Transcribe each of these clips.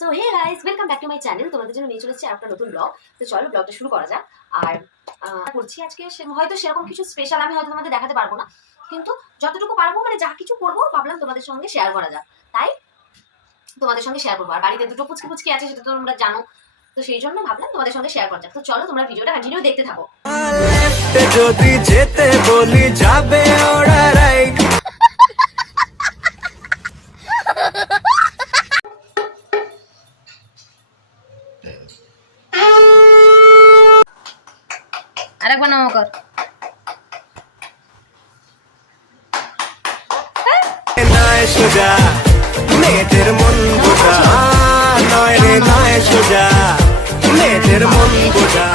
So hey guys welcome back to my channel তোমাদের জন্য নিয়ে চলে এসেছি একটা নতুন ব্লগ তো চলো ব্লগটা শুরু করা যাক। আর করছি আজকে হয়তো সেরকম কিছু স্পেশাল আমি হয়তো তোমাদের দেখাতে পারব না। কিন্তু যতটুকু পারব মানে যা কিছু করব, ভাবলাম তোমাদের সঙ্গে শেয়ার করা যাক। তাই তোমাদের সঙ্গে শেয়ার করব। আর বাড়িতে দুটো পুচকি পুচকি আছে, সেটা তোমরা জানো। তো সেই জন্য ভাবলাম তোমাদের সঙ্গে শেয়ার করা যাক। তো চলো তোমরা ভিডিওটা কন্টিনিউ দেখতে থাকো। যদি যেতে বলি, যাবে ওরা রাইট আরেকবার নামো কর নয় সোজা, মেয়েদের মন বোঝা। নয় রে, নয় সোজা, মেয়েদের মন বোঝা।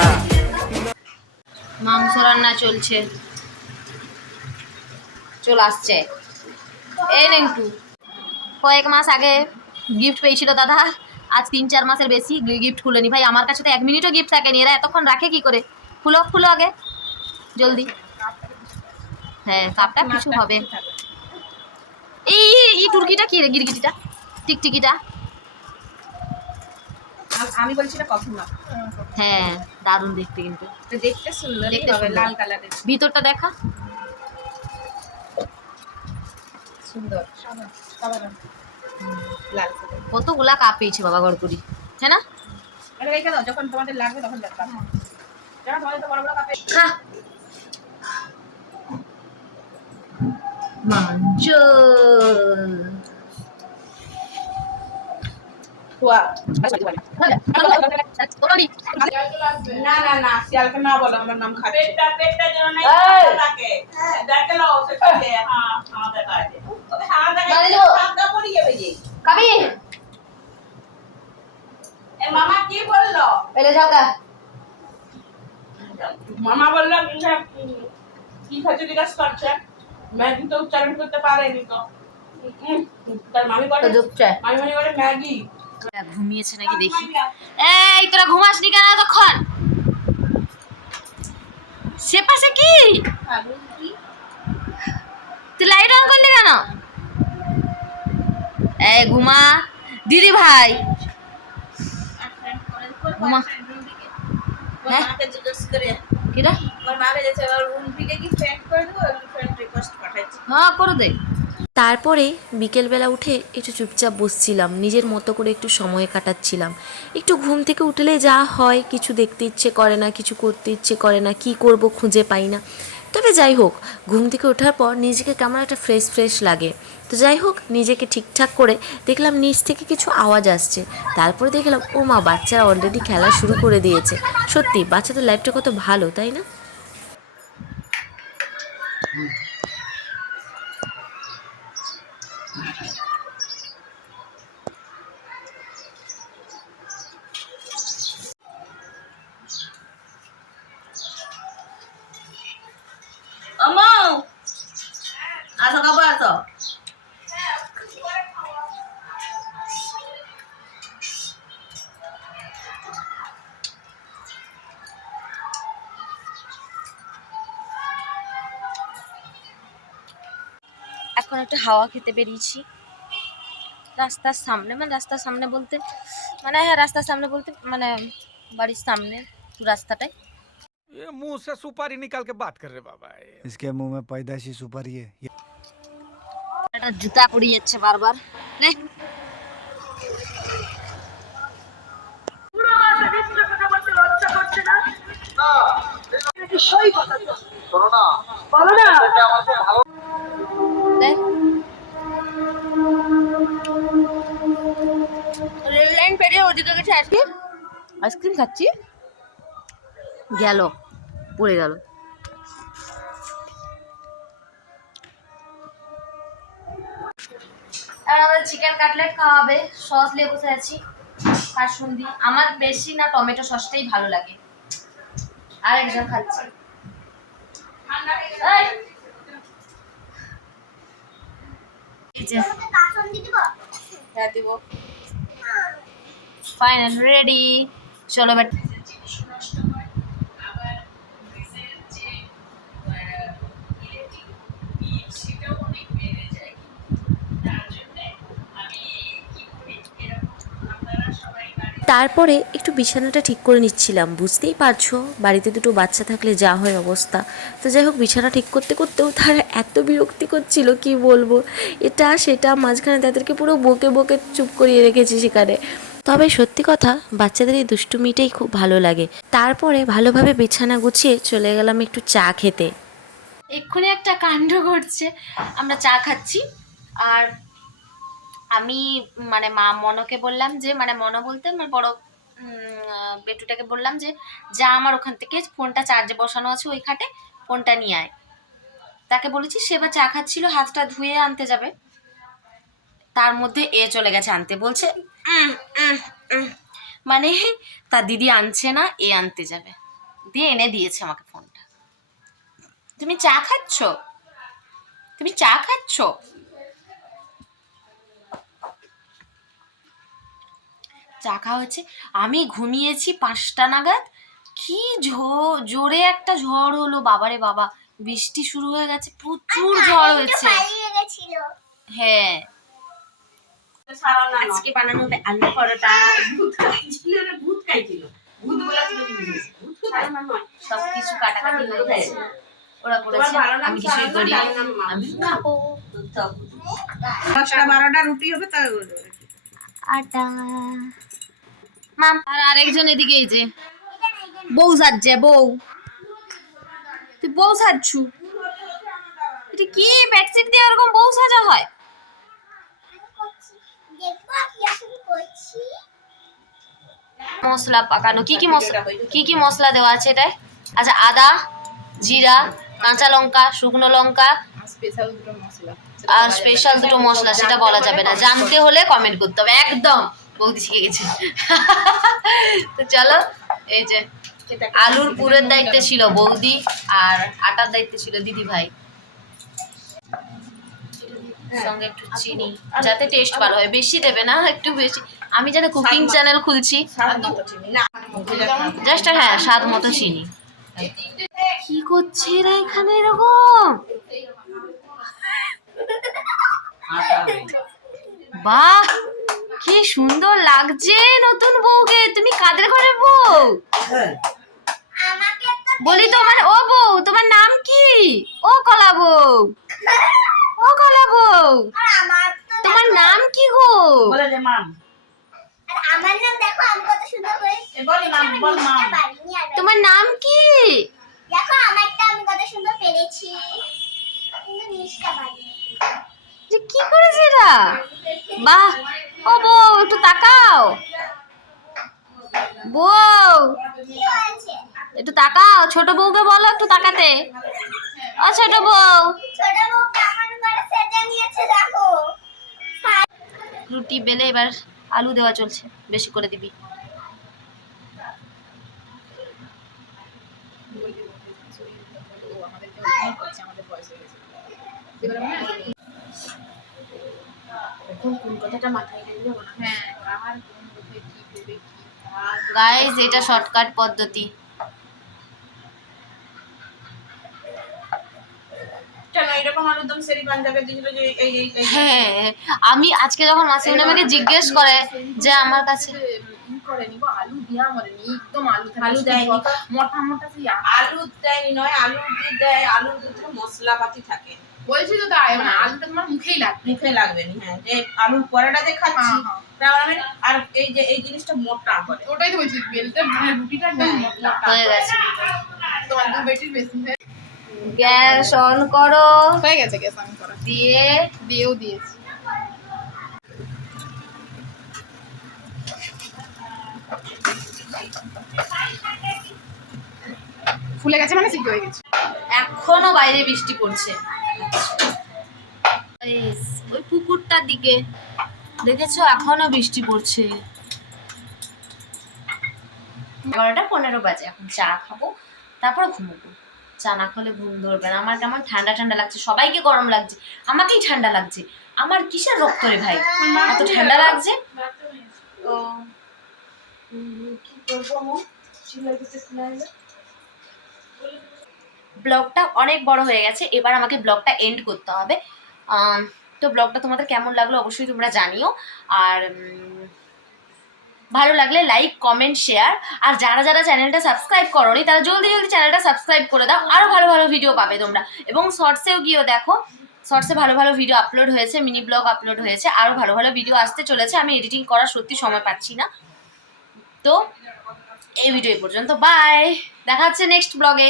মাংস রান্না চলছে। চল আসছে। এই নেংটু কয়েক মাস আগে গিফট পেয়েছিল দাদা। আজ তিন, চার মাসের বেশি গিফট খুলেনি। ভাই, আমার কাছে তো এক মিনিটও গিফট থাকেনি। এরা এতক্ষণ রাখে কি করে? খুলো খুলো আগে। জলদি। হ্যাঁ কাপটা কিছু হবে। এই এই- টুরকিটা কি রে? গিরগিটিটা? টিকটিকিটা? আমি বলছি এটা কফি মাখ হ্যাঁ দারুণ দেখতে কিন্তু। দেখতে সুন্দর দেখতে হবে লাল কালারের। ভিতরটা দেখা। সুন্দর। লাল কতগুলা কাপ পেয়েছে বাবা করি হ্যাঁ না? যখন তোমাদের লাগবে তখন দেখবা যখন তোমাদের তো বড় বড় কাপে খা মাঞ্জল না না না শিয়ালকে না বলো আমার নাম খাচ্ছে। पेटটা পেটটা যেন নাই থাকে দেখে নাও সেটাকে হ্যাঁ হ্যাঁ দেখা আছে তবে হ্যাঁ দেখা আছে যাও। পড়ে যাবে যে। খাবি এ মামা কি বলল? পেলে যাও কা মামা বলল কি খাচ্ছে জিজ্ঞাসা করছে? ম্যাগি তো উচ্চারণ করতে পারেনি তো। মনে ঘুমিয়েছে নাকি দেখি। এই তোরা ঘুমাসনি কেন সে পাশে কি? তুই লাইট অন করলি কেন? এই ঘুমা। দিদি ভাই। ঘুমা। হ্যাঁ? করে। ওর ওর রুম থেকে কি ফ্রেন্ড করে দেবো ফ্রেন্ড রিকোয়েস্ট পাঠাচ্ছি হ্যাঁ করে দে তারপরে বিকেলবেলা উঠে একটু চুপচাপ বসছিলাম নিজের মতো করে একটু সময় কাটাচ্ছিলাম। একটু ঘুম থেকে উঠলে যা হয় কিছু দেখতে ইচ্ছে করে না কিছু করতে ইচ্ছে করে না কি করব খুঁজে পাই না। তবে যাই হোক ঘুম থেকে ওঠার পর নিজেকে কেমন একটা ফ্রেশ ফ্রেশ লাগে। তো যাই হোক নিজেকে ঠিকঠাক করে দেখলাম নিচ থেকে কিছু আওয়াজ আসছে। তারপরে দেখলাম ও মা বাচ্চারা অলরেডি খেলা শুরু করে দিয়েছে। সত্যি বাচ্চাদের লাইফটা কত ভালো তাই না? এখন একটু হাওয়া খেতে বেরিয়েছি রাস্তার সামনে মানে রাস্তার সামনে বলতে মানে হ্যাঁ রাস্তার সামনে বলতে মানে বাড়ির সামনে রাস্তাটায় ये मुंह से सुपारी निकाल के बात कर रहे बाबा ये। इसके मुंह में पैदाइशी सुपारी है ये একটা জুতা পড়ে যাচ্ছে বারবার নে নে। ওদিকে গেছে আইসক্রিম? আইসক্রিম খাচ্ছি। গেল পড়ে গেল। আর আমাদের চিকেন কাটলেট খাওয়া হবে সস নিয়ে বসে আছি কাসুন্দি আমার বেশি না টমেটো সসটাই ভালো লাগে। আর একজন খাচ্ছে। এই! এই যে। হ্যাঁ দিব। ফাইনাল রেডি চলো বেট তারপরে একটু বিছানাটা ঠিক করে নিচ্ছিলাম, বুঝতেই পারছ? বাড়িতে দুটো বাচ্চা থাকলে যা হয় অবস্থা। তো যাই হোক, বিছানা ঠিক করতে করতেও তারা এত বিরক্তি করছিল, কি বলব? এটা সেটা, মাঝখানে তাদেরকে পুরো বকে বকে চুপ করিয়ে রেখেছি সেখানে। তবে সত্যি কথা, বাচ্চাদের এই দুষ্টুমিটাই খুব ভালো লাগে। তারপরে ভালোভাবে বিছানা গুছিয়ে চলে গেলাম একটু চা খেতে। এক্ষুনি একটা কাণ্ড ঘটছে। আমরা চা খাচ্ছি। আর আমি মানে মা মনকে বললাম যে মানে মন বলতে, আমার বড় বেটুটাকে বললাম যে, যা আমার ওখান থেকে, ফোনটা চার্জে বসানো আছে ওই খাটে, ফোনটা নিয়ে আয়। তাকে বলেছি, সে এবার চা খাচ্ছিল, হাতটা ধুয়ে আনতে যাবে। তার মধ্যে এ চলে গেছে আনতে। বলছে। মানে তার দিদি আনছে না এ আনতে যাবে। দিয়ে এনে দিয়েছে আমাকে ফোনটা তুমি চা খাচ্ছ? তুমি চা খাচ্ছ? চা খাওয়া হচ্ছে আমি ঘুমিয়েছি পাঁচটা নাগাদ। কি ঝো- জোরে একটা ঝড় হলো বাবারে বাবা। বৃষ্টি শুরু হয়ে গেছে প্রচুর ঝড় হয়েছে। হ্যাঁ। আজকে বানানো হবে আলু পরোটা। ভূত খাইছিল না ভূত খাইছিল। ভূত বলা ছিল কি বুঝেছি ভূত সারা না নয়। সবকিছু কাটাকাটি হয়ে গেছে। ওরা নাম আমি কিছুই করি। আমি খাব। দশটা বারোটা রুটি হবে তা আটা। মাম আর আরেকজন এদিকে এই যে। বউ সাজছে বউ। তুই বউ সাজছু? এটা কি? বেডশিট দিয়ে এরকম বউ সাজা হয়? মশলা পাকানো। কি কি মশলা কি কি মশলা দেওয়া আছে এটায়? আচ্ছা আদা, জিরা, কাঁচা লঙ্কা, শুকনো লঙ্কা। আর স্পেশাল দুটো মশলা, সেটা বলা যাবে না। জানতে হলে কমেন্ট করতে হবে। একদম, বৌদি শিখে গেছে। তো চলো, এই যে, আলুর পুরের দায়িত্বে ছিল বৌদি আর আটার দায়িত্বে ছিল দিদি ভাই সঙ্গে একটু চিনি যাতে টেস্ট ভালো হয়। বেশি দেবে না একটু বেশি। আমি যেন কুকিং চ্যানেল খুলছি। জাস্ট হ্যাঁ স্বাদ মতো চিনি। কি করছে এরা এখানে এরকম? বাহ কি সুন্দর লাগছে নতুন বউকে। তুমি কাদের ঘরে বউ? বলি তোমার ও বউ তোমার নাম কি? ও কলা বউ। ও কলা বউ তোমার নাম কি গো? বলে দে মাম। আমার নাম দেখো আমি কত সুন্দর করে এ মাম বল মাম। তোমার নাম কি? দেখো আমারটা আমি কত সুন্দর পেরেছি। কিন্তু যে কি করেছে এরা বাহ ও বউ একটু তাকাও। বউ। একটু তাকাও ছোট বউকে বলো একটু তাকাতে। ও ছোট বউ। ছোট বউ কেমন রুটি বেলে এবার আলু দেওয়া চলছে বেশি করে দিবি। বয়স হয়ে? গাইজ এটা শর্টকাট পদ্ধতি কেন এরকম আলুর দম সেরি পাঞ্জাবে দিয়েছিল যে এই এই এই হ্যাঁ আমি আজকে যখন মাসিমনি আমাকে জিজ্ঞেস করে যে আমার কাছে আলু দিয়া মরেনি একদম আলু আলু দেয়নি। মোটা মোটা আলু। দেয় নয় আলু দেয় আলুর ভিতরে মশলাপাতি থাকে। বলছি তো তাই মানে আলুটা তোমার মুখেই লাগবে। মুখে লাগবে না হ্যাঁ। যে আলুর পরাটা যে খাচ্ছি হ্যাঁ, হ্যাঁ। মানে আর এই যে এই জিনিসটা মোটা করে। ওটাই তো বলছি বেলটা মানে রুটিটা হয়ে গেছে। তোমার দু বেটির বেশি গ্যাস অন করো। হয়ে গেছে গ্যাস আমি করা। দিয়ে? দিয়েও দিয়েছি। ফুলে গেছে মানে সিদ্ধ হয়ে গেছে। এখনও বাইরে বৃষ্টি পড়ছে। ওই পুকুরটার দিকে। দেখেছ? এখনও বৃষ্টি পড়ছে। এগারোটা পনেরো বাজে। এখন চা খাব তারপর ঘুমোবো। চা না খেলে ঘুম ধরবে না। আমার কেমন ঠান্ডা ঠান্ডা লাগছে সবাইকে গরম লাগছে আমাকেই ঠান্ডা লাগছে। আমার কিসের রক্ত রে ভাই? এত ঠান্ডা লাগছে। ব্লগটা অনেক বড় হয়ে গেছে এবার আমাকে ব্লগটা এন্ড করতে হবে। তো ব্লগটা তোমাদের কেমন লাগল অবশ্যই তোমরা জানিও। আর ভালো লাগলে লাইক কমেন্ট শেয়ার আর যারা যারা চ্যানেলটা সাবস্ক্রাইব করোনি, তারা জলদি জলদি চ্যানেলটা সাবস্ক্রাইব করে দাও। আরও ভালো ভালো ভিডিও পাবে তোমরা। এবং শর্টসেও গিয়েও দেখো শর্টসে ভালো ভালো ভিডিও আপলোড হয়েছে মিনি ব্লগ আপলোড হয়েছে আরও ভালো ভালো ভিডিও আসতে চলেছে। আমি এডিটিং করার সত্যি সময় পাচ্ছি না। তো, এই ভিডিও পর্যন্ত। বাই দেখা হচ্ছে নেক্সট ব্লগে